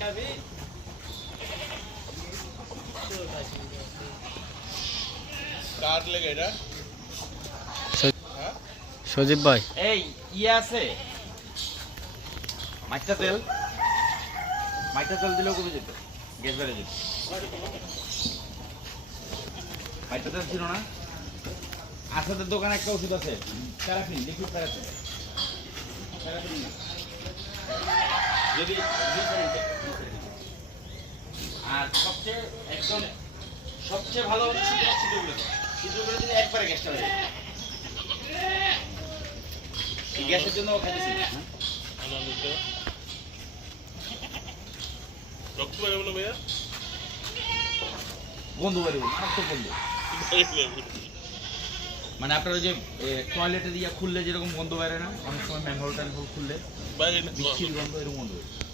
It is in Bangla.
খাবি সজীব ভাই। এই ই আছে? মাইটা তেল। মাইটা তেল দিলেও কমে যেত। গ্যাস বেড়ে যেত। মাইটা তেল ছিল না? আচ্ছা, আসাদের দোকানে একটা ওষুধ আছে। প্যারাফিন লিকুইড প্যারাফিন প্যারাফিন যদি আর সবচেয়ে একদম সবচেয়ে ভালো হচ্ছে সিদ্ধগুলো সিদ্ধগুলো দিলে একবারে গ্যাসটা হয়ে যায়। এই গ্যাসের জন্য খাইতেছি। রক্ত বেরোবো না ভাইয়া বন্ধু। বাড়ি মারাত্মক বন্ধু মানে আপনারা ওই যে টয়লেটে দিয়ে খুললে যেরকম গন্ধ বেরোয় না অনেক সময় ম্যানহোল ট্যানহোল খুললে বিচ্ছিরি গন্ধ এরকম গন্ধ বেরোয়।